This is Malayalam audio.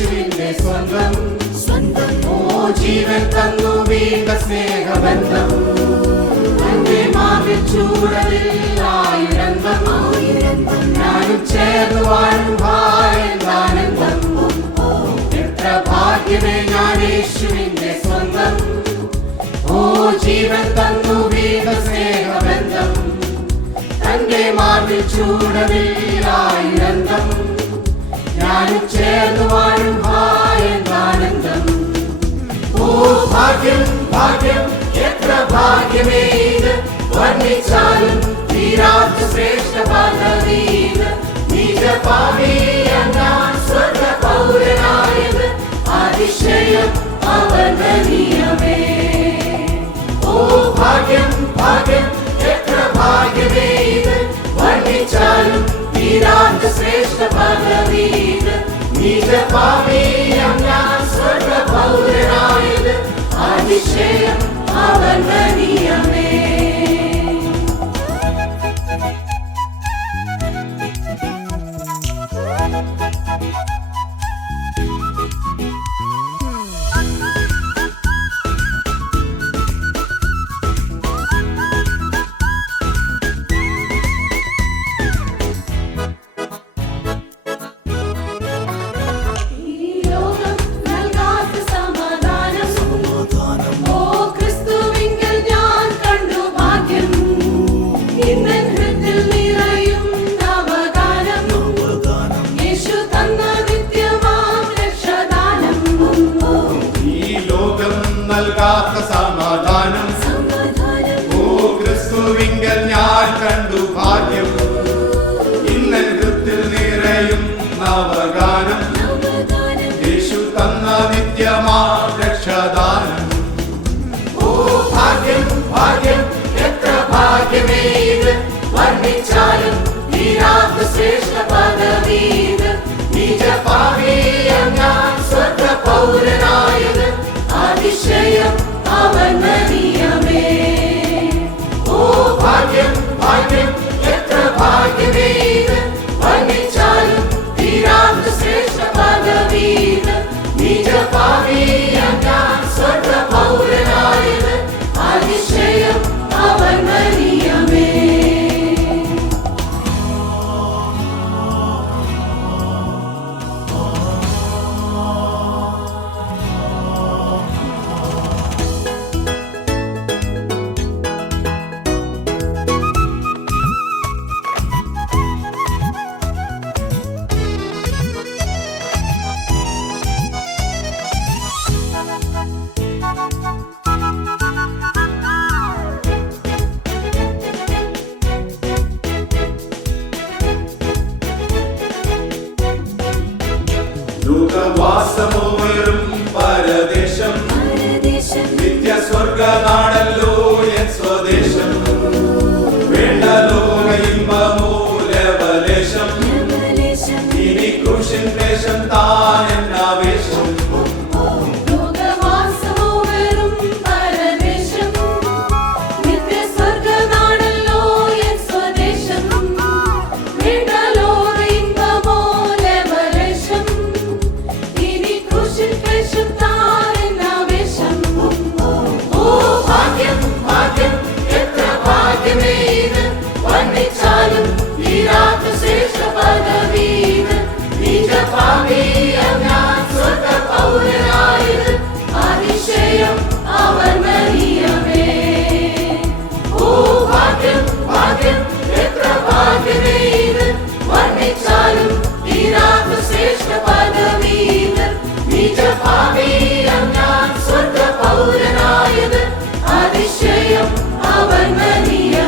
യേശുവിന്റെ സ്വന്തം സ്വന്തം. ഓ ജീവൻ തന്നു വീണ്ട സ്നേഹബന്ധം, തന്റെ മാവിൽ ചൂടലിൽ ആയിരന്തം. ഞാനും ചേർന്ന് വാഴും ഭാരന്താനന്ദം. എത്ര ഭാഗ്യമേ ഞാൻ യേശുവിന്റെ സ്വന്തം. ഓ ജീവൻ തന്നു വീണ്ട സ്നേഹബന്ധം, തന്റെ മാവിൽ ചൂടലിൽ ആയിരന്തം. ഞാനും ചേർന്ന് വാഴും ഭാരന്താനന്ദം. ഓ ഭാഗ്യം ഭാഗ്യം എത്ര ഭാഗ്യമേ ഇത്, വർണ്ണിച്ചാലും തീരാത്ത ശ്രേഷ്ഠ പദവീത്. നിജപാപിയ ഞാൻ സ്വർഗ പൗരനായത്, അതിശയം അവർണ്ണനീയമേ. ഓ ഭാഗ്യം ഭാഗ്യം എത്ര ഭാഗ്യമേ ഇത്, വർണ്ണിച്ചാലും തീരാത്ത ശ്രേഷ്ഠ പദവീത്. നിജപാപിയ ഞാൻ സ്വർഗ പൗരനായത്, അതിശയം അവർണ്ണനീയമേ. നൽകാത്ത സമാധാനം, ഓ ക്രിസ്തുവിങ്കൽ ഞാൻ കണ്ടു ഭാഗ്യം. ഇന്നൻ ഹൃത്തിൽ നിറയും നവഗാനം, യേശു തന്ന നിത്യമാ രക്ഷദാനം. ഓ ഭാഗ്യം ഭാഗ്യം എത്ര ഭാഗ്യമേ ഇത്, വർണ്ണിച്ചാലും തീരാത്ത ശ്രേഷ്ഠ പദവീത്. നിജപാപിയ ഞാൻ സ്വർഗ പൗരനായത്, അതിശയം അവർണ്ണനീയമേ. ഓ ഭാഗ്യം ഭാഗ്യം എത്ര ഭാഗ്യമേ ഇത്, വർണ്ണിച്ചാലും തീരാത്ത ശ്രേഷ്ഠ പദവീത്. നിജപാപിയ ഞാൻ സ്വർഗ പൗരനായത്, അതിശയം അവർണ്ണനീയമേ. ലോകവാസമോ വെറും പരദേശം, നിത്യ സ്വർഗനാടല്ലോ എൻ സ്വദേശം. വേണ്ട ലോക ഇമ്പമോ ലവലേശം, ഇനി ക്രൂശിൻ വേഷം താൻ എന്നാവേശം. അതിശയം അവർണ്ണനീയമേ.